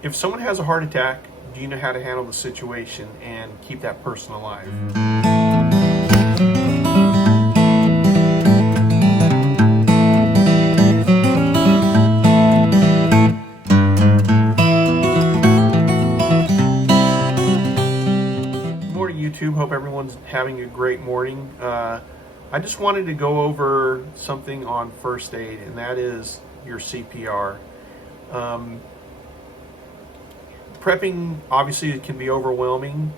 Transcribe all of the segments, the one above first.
If someone has a heart attack, do you know how to handle the situation and keep that person alive? Good morning, YouTube. Hope everyone's having a great morning. I just wanted to go over something on first aid, and that is your CPR. Prepping, obviously, it can be overwhelming.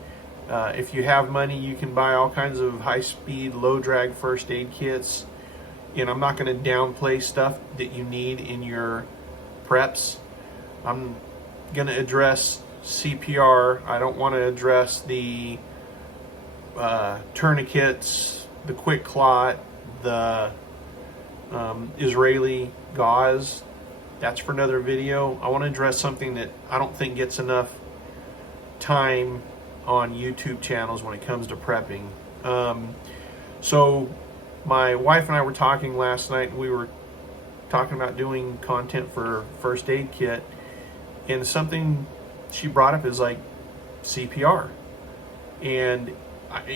If you have money, you can buy all kinds of high-speed, low-drag first aid kits. And I'm not going to downplay stuff that you need in your preps. I'm going to address CPR. I don't want to address the tourniquets, the quick clot, the Israeli gauze. That's for another video. I want to address something that I don't think gets enough time on YouTube channels when it comes to prepping. So my wife and I were talking last night, and we were talking about doing content for first aid kit, and something she brought up is like CPR. And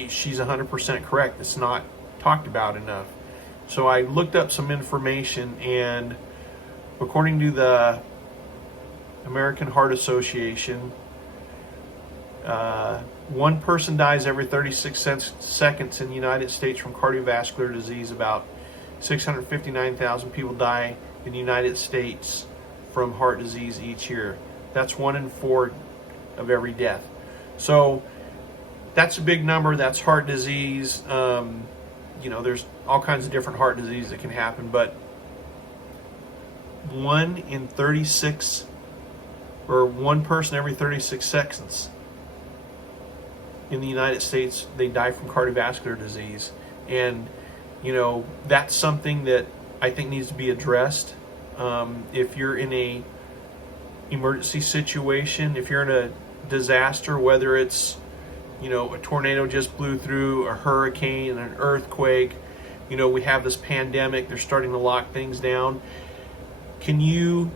she's 100% correct. It's not talked about enough. So I looked up some information, and according to the American Heart Association, one person dies every 36 seconds in the United States from cardiovascular disease. About 659,000 people die in the United States from heart disease each year. That's 1 in 4 of every death. So that's a big number. That's heart disease. There's all kinds of different heart disease that can happen, but 1 in 36, or one person every 36 seconds in the United States, they die from cardiovascular disease. And that's something that I think needs to be addressed. If you're in a emergency situation, if you're in a disaster, whether it's a tornado just blew through, a hurricane, an earthquake, we have this pandemic, they're starting to lock things down. Can you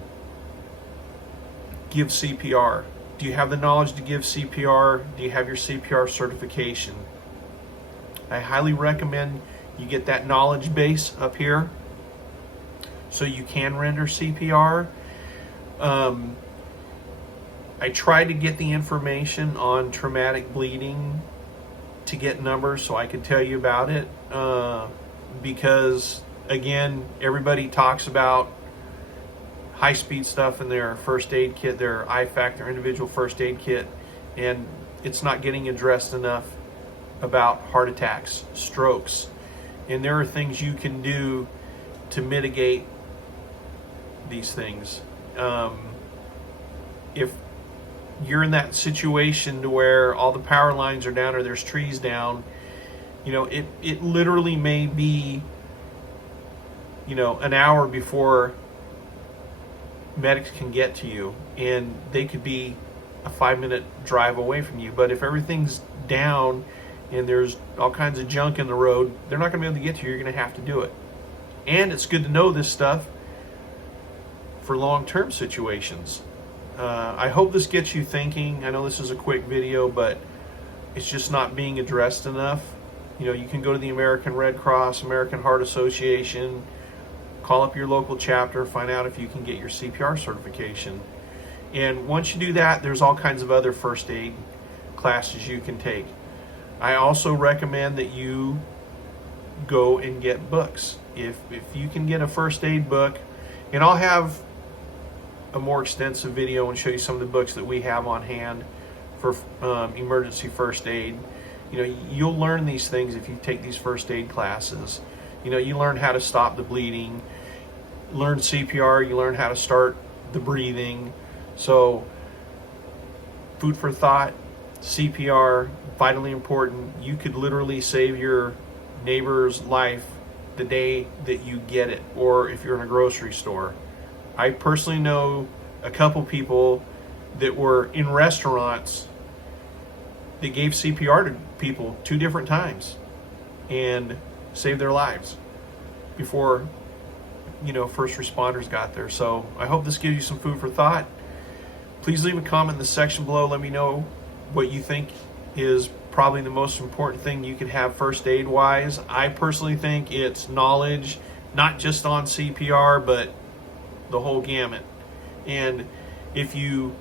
give CPR? Do you have the knowledge to give CPR? Do you have your CPR certification? I highly recommend you get that knowledge base up here so you can render CPR. I tried to get the information on traumatic bleeding to get numbers so I could tell you about it, because again, everybody talks about high-speed stuff in their first aid kit, their IFAC, their individual first aid kit, and it's not getting addressed enough about heart attacks, strokes, and there are things you can do to mitigate these things. If you're in that situation to where all the power lines are down or there's trees down, it literally may be an hour before medics can get to you, and they could be a 5-minute drive away from you. But if everything's down and there's all kinds of junk in the road, they're not going to be able to get to you. You're going to have to do it. And it's good to know this stuff for long-term situations. I hope this gets you thinking. I know this is a quick video, but it's just not being addressed enough. You can go to the American Red Cross, American Heart Association, call up your local chapter, find out if you can get your CPR certification. And once you do that, there's all kinds of other first aid classes you can take. I also recommend that you go and get books. If you can get a first aid book, and I'll have a more extensive video and show you some of the books that we have on hand for emergency first aid. You'll learn these things if you take these first aid classes. You learn how to stop the bleeding, learn CPR, you learn how to start the breathing. So, food for thought, CPR, vitally important. You could literally save your neighbor's life the day that you get it, or if you're in a grocery store. I personally know a couple people that were in restaurants that gave CPR to people 2 different times and saved their lives before first responders got there. So I hope this gives you some food for thought. Please leave a comment in the section below. Let me know what you think is probably the most important thing you can have first aid wise. I personally think it's knowledge, not just on CPR, but the whole gamut. And if you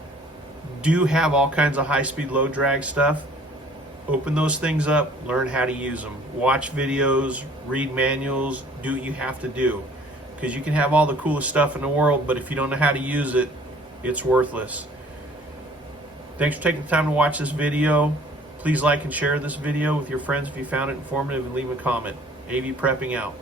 do have all kinds of high-speed low drag stuff, open those things up, learn how to use them. Watch videos, read manuals, do what you have to do. Because you can have all the coolest stuff in the world, but if you don't know how to use it, it's worthless. Thanks for taking the time to watch this video. Please like and share this video with your friends if you found it informative, and leave a comment. AV Prepping out.